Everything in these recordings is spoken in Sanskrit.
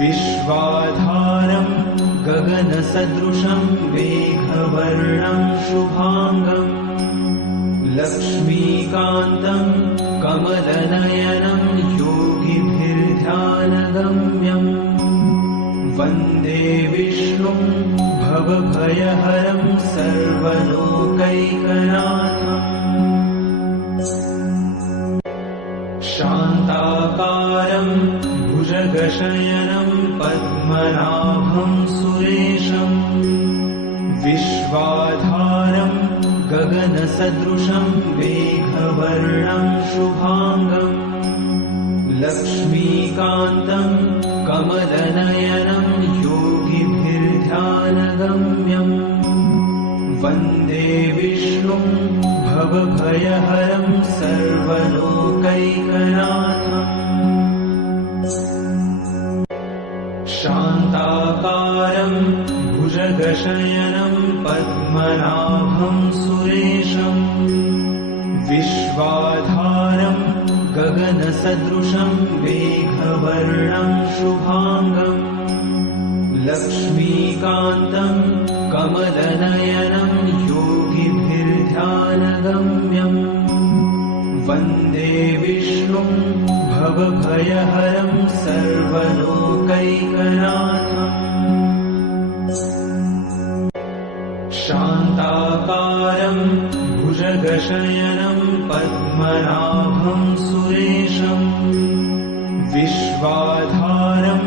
विश्वाधारं गगनसदृशं मेघवर्णं शुभांगं लक्ष्मीकान्तं कमलनयनं योगिभिर्ध्यानगम्यं वन्दे विष्णुं भवभयहरं सर्वलोकैकनाथम् शान्ताकारं भुजगशयनं पद्मनाभं सुरेशं विश्वाधारं गगनसदृशं मेघवर्णं शुभांगं लक्ष्मीकान्तं कमलनयनं योगिभिर्ध्यानगम्यं वन्दे विष्णुं भवभयहरं सर्वलोकैकनाथम् शान्ताकारं भुजगशयनं पद्मनाभं सुरेशं विश्वाधारं गगनसदृशं मेघवर्णं शुभांगं लक्ष्मीकान्तं कमलनयनं योगिभिर्ध्यानगम्यं वन्दे विष्णुं भवभयहरं सर्वलोकैकनाथम् शान्ताकारं भुजगशयनं पद्मनाभं सुरेशं विश्वाधारं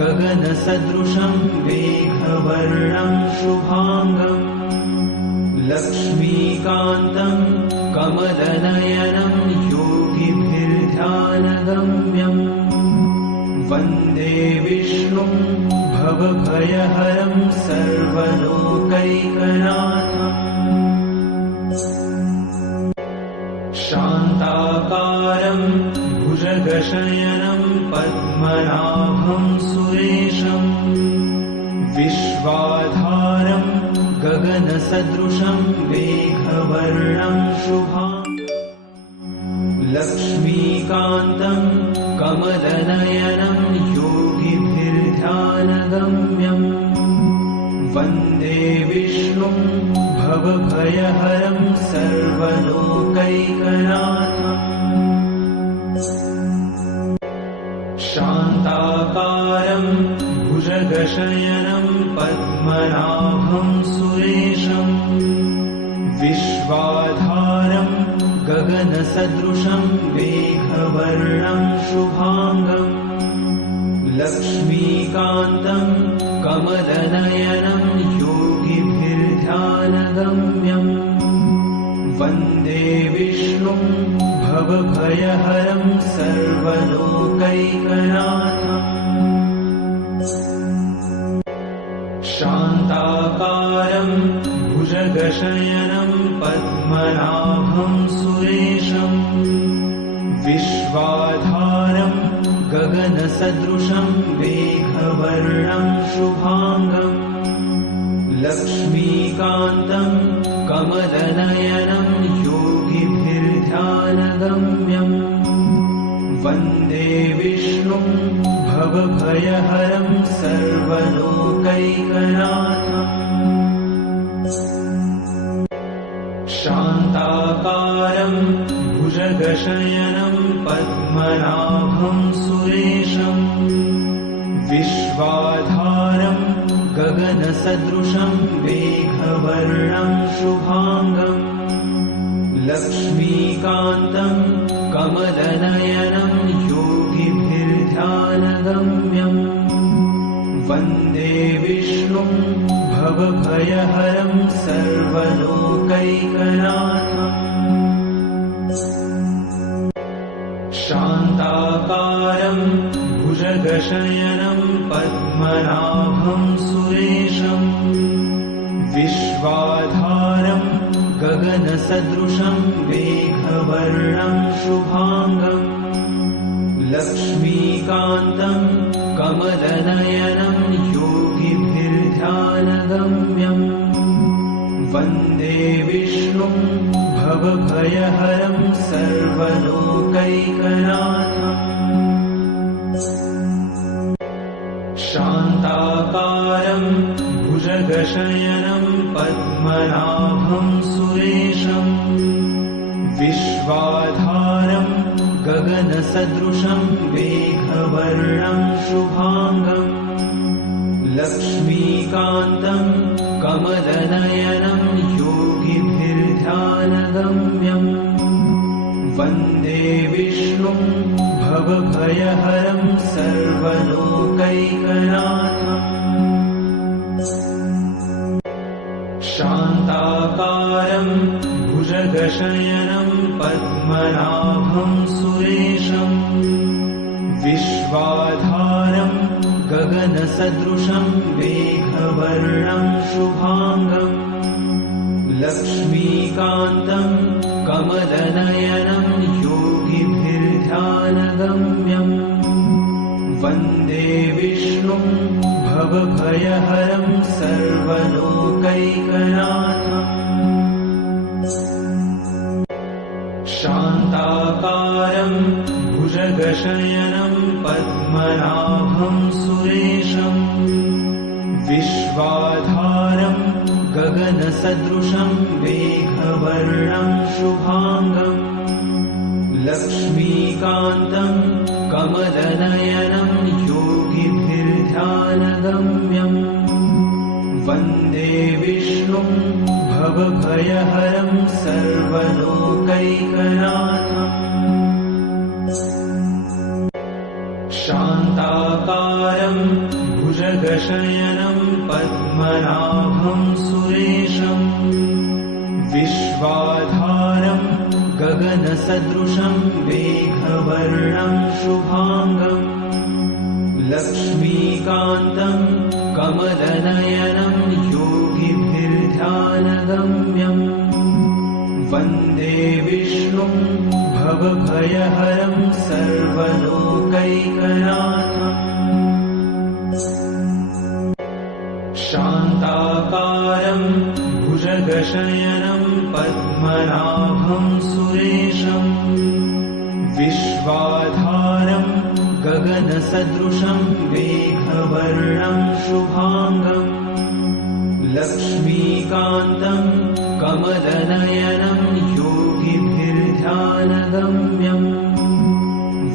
गगनसदृशं मेघवर्णं शुभांगं लक्ष्मीकान्तं कमलनयनं योगिभिर्ध्यानगम्यं वन्दे विष्णुं भवभयहरं सर्वलोकैकनाथम् शान्ताकारं भुजगशयनं पद्मनाभं सुरेशं विश्वाधारं गगनसदृशं मेघवर्णं शुभांगं लक्ष्मीकान्तं कमलनयनं योगिभिर्ध्यानगम्यं वन्दे विष्णुं भवभयहरं सर्वलोकैकनाथम् शान्ताकारं भुजगशयनं पद्मनाभं सुरेशं विश्वाधारं गगनसदृशं मेघवर्णं शुभांगं लक्ष्मीकान्तं कमलनयनं योगिभिर्ध्यानगम्यं वन्दे विष्णुं भवभयहरं सर्वलोकैकनाथम् शान्ताकारं भुजगशयनं पद्मनाभं सुरेशं विश्वाधारं गगनसदृशं मेघवर्णं शुभांगं लक्ष्मीकान्तं कमलनयनं योगिभिर्ध्यानगम्यं वन्दे विष्णुं भवभयहरं सर्वलोकैकनाथम् शान्ताकारं भुजगशयनं पद्मनाभं सुरेशं विश्वाधारं गगनसदृशं मेघवर्णं शुभांगं लक्ष्मीकान्तं कमलनयनं योगिभिर्ध्यानगम्यं वन्दे विष्णुं भवभयहरं सर्वलोकैकनाथम् शान्ताकारं भुजगशयनं पद्मनाभं सुरेशं विश्वाधारं गगनसदृशं मेघवर्णं शुभांगं लक्ष्मीकान्तं कमलनयनं योगिभिर्ध्यानगम्यं वन्दे विष्णुं भवभयहरं सर्वलोकैकनाथम् शान्ताकारं भुजगशयनं पद्मनाभं सुरेशं विश्वाधारं गगनसदृशं मेघवर्णं शुभांगं लक्ष्मीकान्तं कमलनयनं योगिभिर्ध्यानगम्यं वन्दे विष्णुं भवभयहरं सर्वलोकैकनाथम् शान्ताकारं भुजगशयनं पद्मनाभं सुरेशं विश्वाधारं गगनसदृशं मेघवर्णं शुभांगं लक्ष्मीकान्तं कमलनयनं योगिभिर्ध्यानगम्यं वन्दे विष्णुं भवभयहरं सर्वलोकैकनाथम् शान्ताकारं भुजगशयनं पद्मनाभं सुरेशं विश्वाधारं गगनसदृशं मेघवर्णं शुभांगं लक्ष्मीकान्तं कमलनयनं योगिभिर्ध्यानगम्यं वन्दे विष्णुं भवभयहरं सर्वलोकैकनाथम् शान्ताकारं भुजगशयनं पद्मनाभं सुरेशं विश्वाधारं गगनसदृशं मेघवर्णं शुभांगं लक्ष्मीकान्तं कमलनयनं योगिभिर्ध्यानगम्यं वन्दे विष्णुं भवभयहरं सर्वलोकैकनाथम् शान्ताकारं भुजगशयनं पद्मनाभं सुरेशं विश्वाधारं गगनसदृशं मेघवर्णं शुभांगं लक्ष्मीकान्तं कमलनयनं योगिभिर्ध्यानगम्यं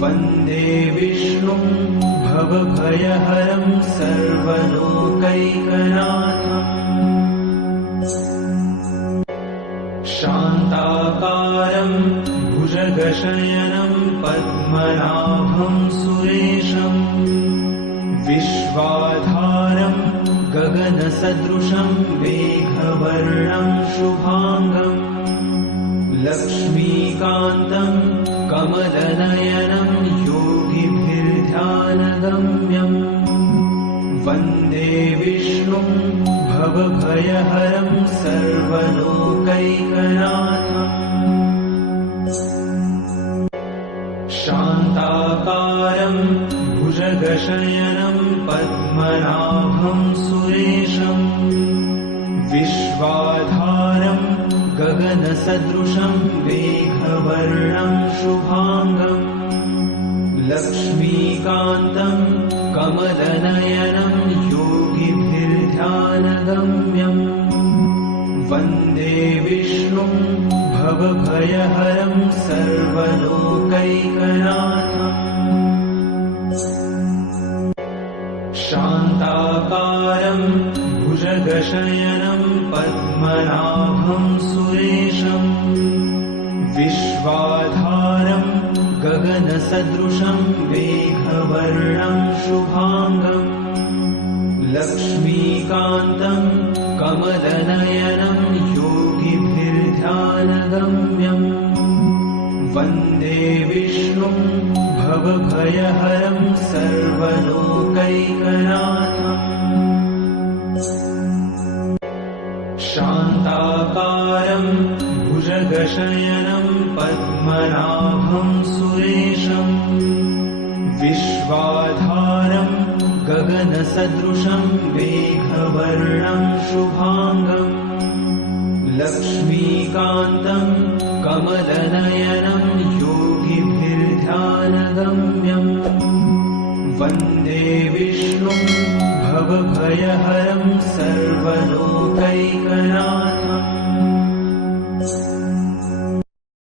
वन्दे विष्णुं भवभयहरं सर्वलोकैकनाथम् शान्ताकारं भुजगशयनं पद्मनाभं सुरेशं विश्वाधारं गगनसदृशं मेघवर्णं शुभांगं लक्ष्मीकान्तं कमलनयनं योगिभिर्ध्यानगम्यं वन्दे विष्णुं भवभयहरं सर्वलोकैकनाथम् शान्ताकारं भुजगशयनं पद्मनाभं सुरेशं विश्वाधारं गगनसदृशं मेघवर्णं शुभांगं लक्ष्मीकान्तं कमलनयनं योगिभिर्ध्यानगम्यं वन्दे विष्णुं भवभयहरं सर्वलोकैकनाथम् शान्ताकारं भुजगशयनं पद्मनाभं सुरेशं विश्वाधारं गगनसदृशं मेघवर्णं शुभांगं लक्ष्मीकान्तं कमलनयनं योगिभिर्ध्यानगम्यं वन्दे विष्णुं भवभयहरं सर्वलोकैकनाथम् शान्ताकारं भुजगशयनं पद्मनाभं सुरेशं विश्वाधारं गगनसदृशं मेघवर्णं शुभांगं लक्ष्मीकान्तं कमलनयनं योगिभिर्ध्यानगम्यं वन्दे विष्णुं भवभयहरं सर्वलोकैकनाथम्।